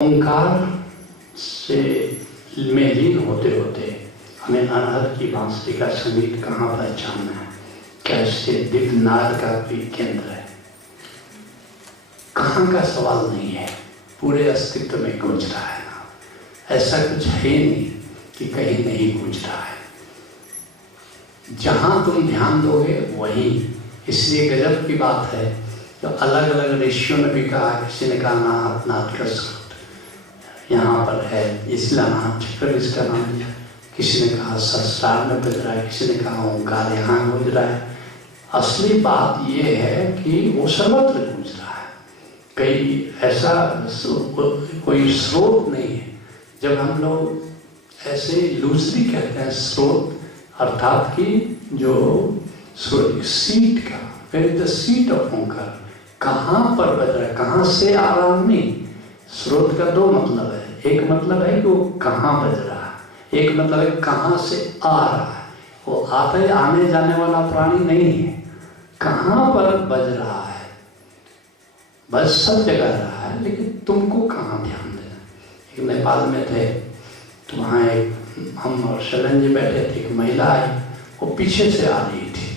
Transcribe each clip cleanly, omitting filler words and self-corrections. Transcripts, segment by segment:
ओंकार से में लीन होते होते हमें अनहद की बांसुरी का संगीत कहाँ पहचानना है, कैसे दिव्यनाद का भी केंद्र है, कहाँ का सवाल नहीं है, पूरे अस्तित्व में गूंज रहा है ना। ऐसा कुछ है नहीं कि कहीं नहीं गूंज रहा है। जहाँ तुम ध्यान दोगे वही। इसलिए गजब की बात है, तो अलग अलग ऋषियों ने भी कहा, किसी ने कहा नाथ का यहाँ पर है, इस्लाम फिर इसका नाम दिया, किसी ने कहा सहस्रार में बज रहा है, किसी ने कहा ओंकार यहाँ गूंज रहा है। असली बात ये है कि वो सर्वत्र गूंज रहा है, कहीं ऐसा कोई स्रोत नहीं है। जब हम लोग ऐसे लूजली कहते हैं स्रोत, अर्थात कि जो सीट का, where is the seat of Omkar, कहाँ पर बज रहा है, कहाँ से आ रहा नहीं। स्रोत का दो मतलब है, एक मतलब है कि वो कहाँ बज रहा है, एक मतलब है कहाँ से आ रहा है। वो आता है, आने जाने वाला प्राणी नहीं है, कहाँ पर बज रहा है। बस सब जगह रहा है, लेकिन तुमको कहाँ ध्यान देना। एक नेपाल में थे तो वहाँ एक हम और शरण जी बैठे थे, एक महिला आई, वो पीछे से आ रही थी।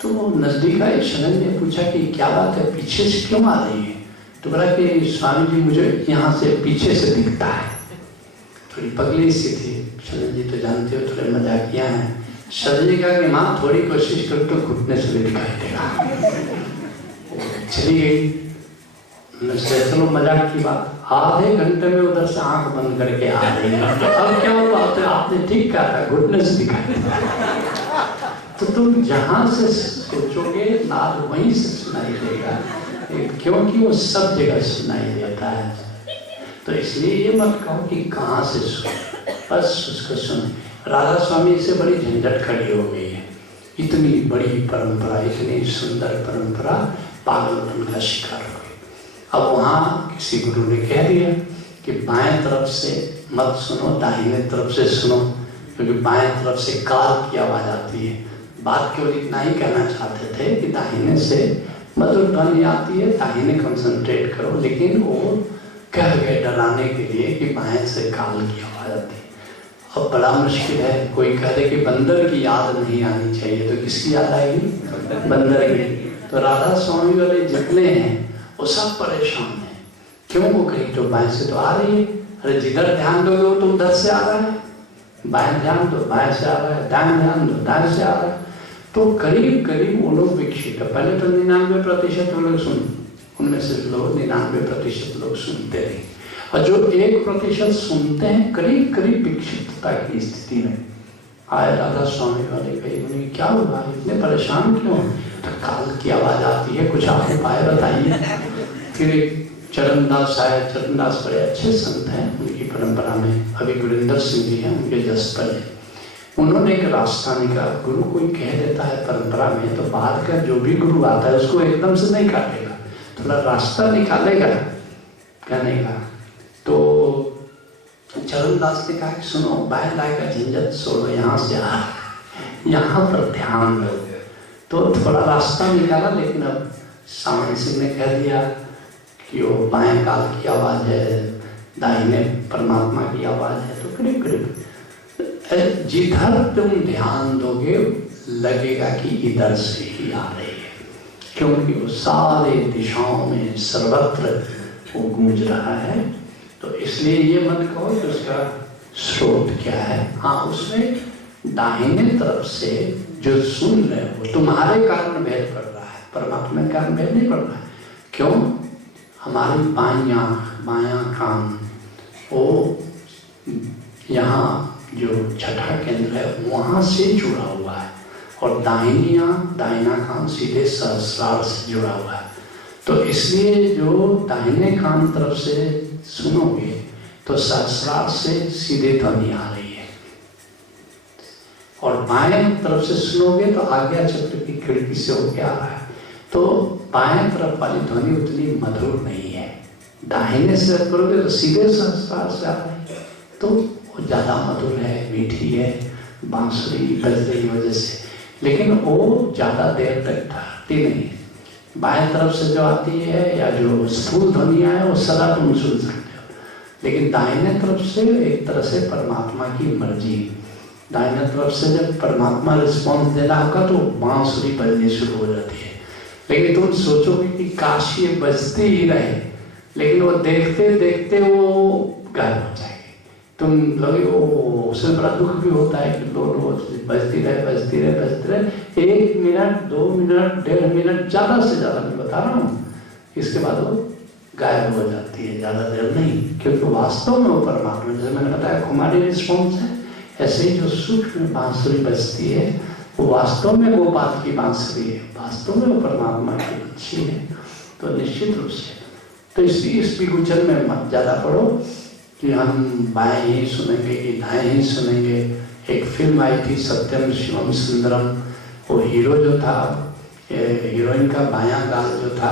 तो नजदीक आई, शरण जी ने पूछा कि क्या बात है, पीछे से क्यों आ रही है। तो बोला कि स्वामी जी मुझे यहाँ से पीछे से दिखता है। थोड़ी पगली सी थी, शरण जी तो जानते हो थोड़े मजाकिया हैं। शरण जी कहा कि माँ थोड़ी कोशिश करो तो घुटने से भी दिखाई देगा। चली गई। चलो मजाक की बात, आधे घंटे में उधर से आंख बंद करके आ रही है। अब क्या हुआ, तो आपने ठीक कहा था, घुटने से दिखाई देगा। तो तुम जहाँ से सोचोगे नाद वहीं से सुनाई देगा, क्योंकि वो सब जगह सुनाई देता है। तो इसलिए ये मत कहो कि कहाँ से सुन, बस उसको सुन। राधा स्वामी से बड़ी झंझट खड़ी हो गई है। इतनी बड़ी परंपरा, इतनी सुंदर परंपरा पागलपन का शिकार हो गई। अब वहाँ किसी गुरु ने कह दिया कि बाएं तरफ से मत सुनो, दाहिने तरफ से सुनो, क्योंकि बाएं तरफ से काल की आवाज़ आती है। बात केवल इतना ही कहना चाहते थे कि दाहिने से मधुर ध्वनि आती है, दाहिने कंसंट्रेट करो, लेकिन वो कह गए डराने के लिए कि बाएं से काल की आवाज़ आती है। अब बड़ा मुश्किल है, कोई कह दे कि बंदर की याद नहीं आनी चाहिए, तो किसकी याद आएगी, बंदर की। तो राधा स्वामी वाले जितने हैं वो सब परेशान हैं। क्यों, वो कहीं तो बाएं से तो आ रही है, अरे जिधर ध्यान दोगे वो तुम उधर से आ रहा है, बाएं ध्यान दो बाएं से आ रहा है, दाएं ध्यान दो दाएं से आ रहा है। तो करीब करीब वो लोग विकसित है। पहले तो 99% वो लोग सुन, उनमें से लोग 99% लोग सुनते नहीं, और जो 1% सुनते हैं करीब करीब विकसितता की स्थिति में आए। राधा स्वामी वाले कहीं बोले क्या हुआ, इतने परेशान क्यों। तो काल की आवाज़ आती है, कुछ आप उपाय बताइए। फिर एक चरणदास आए, चरणदास बड़े अच्छे संत हैं उनकी परंपरा में, अभी गुरिंदर सिंह जी हैं उनके जस पर है। उन्होंने एक रास्ता निकाला। गुरु कोई कह देता है परंपरा में तो बाद का जो भी गुरु आता है उसको एकदम से नहीं काटेगा, थोड़ा रास्ता निकालेगा कहने का। तो चरणदास ने कहा कि सुनो, बाएं दाएं का झंझट छोड़ो, यहाँ से आ, यहाँ पर ध्यान दो। तो थोड़ा रास्ता निकाला, लेकिन अब सामने सिंह ने कह दिया कि वो बाएं काल की आवाज़ है, दाहिने परमात्मा की आवाज़ है। तो करीब करीब जिधर तुम ध्यान दोगे लगेगा कि इधर से ही आ रही है, क्योंकि वो सारे दिशाओं में सर्वत्र वो गूंज रहा है। तो इसलिए ये मत कहो कि उसका स्रोत क्या है। हाँ, उसमें दाहिने तरफ से जो सुन रहे हो तुम्हारे कारण भेद पड़ रहा है, परमात्मा के कारण भेद नहीं पड़ रहा है। क्यों, हमारी बाईं आँख बायां कान वो यहाँ जो छठा केंद्र है वहाँ से जुड़ा हुआ है, और दाहिनी आँख दाहिना कान सीधे सहस्रार से जुड़ा हुआ है। तो इसलिए जो दाहिने कान तरफ से सुनोगे तो सहस्रार से सीधे ध्वनि आ रही है, और बाएं तरफ से सुनोगे तो आज्ञा चक्र की खिड़की से होके आ रहा है। तो बाएं तरफ वाली ध्वनि उतनी मधुर नहीं है, दाहिने से करोगे तो सीधे सहस्रार से आ रही है, तो ज़्यादा मधुर है, मीठी है, बांसुरी बज रही वजह से, लेकिन वो ज़्यादा देर तक ठहरती नहीं। बाएं तरफ से जो आती है या जो स्थूल ध्वनियाँ है वो सदा तुम सुन सकते हो, लेकिन दाहिने तरफ से एक तरह से परमात्मा की मर्जी। दाहिने तरफ से जब परमात्मा रिस्पॉन्स देना होगा तो बांसुरी बजनी शुरू हो जाती है, लेकिन तुम सोचोगे कि काश ये बजती ही रहे, लेकिन वो देखते देखते वो गायब हो जाएगी। तुम लगे वो उसमें बड़ा दुख भी होता है कि दोनों बजती रहे बजती रहे बजती रहे, 1 मिनट 2 मिनट 1.5 मिनट ज़्यादा से ज़्यादा मैं बता रहा हूँ, इसके बाद वो गायब हो जाती है, ज़्यादा देर नहीं, क्योंकि वास्तव में वो परमात्मा, जैसे मैंने बताया कुमारी रिस्पॉन्स है, ऐसे ही जो सूक्ष्म बांसुरी बजती है वो वास्तव में गोपाल की बांसुरी है, वास्तव में वो परमात्मा की बच्ची है। तो निश्चित रूप से तो इस विगुचन में मत ज़्यादा पढ़ो कि हम बाएं ही सुनेंगे कि दाएं ही सुनेंगे। एक फिल्म आई थी सत्यम शिवम सुंदरम, वो हीरो जो था, हीरोइन का बायां गाल जो था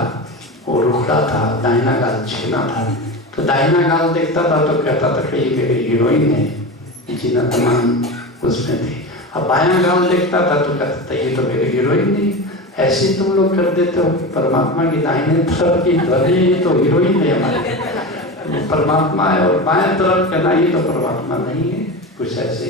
वो रुखड़ा था, दाहिना गाल छीना था, तो दाहिना गाल देखता था तो कहता था कि ये मेरी हीरोइन है, जीना तमाम उसमें थी। अब बायां गाल देखता था तो कहता था ये तो मेरी हीरोइन नहीं। ऐसे तुम लोग कर देते हो कि परमात्मा की दाहिने तरफ की ध्वनि ये तो हीरोइन है हमारे, परमात्मा है, और बाएं तरफ कहना ये तो परमात्मा नहीं है, कुछ ऐसे।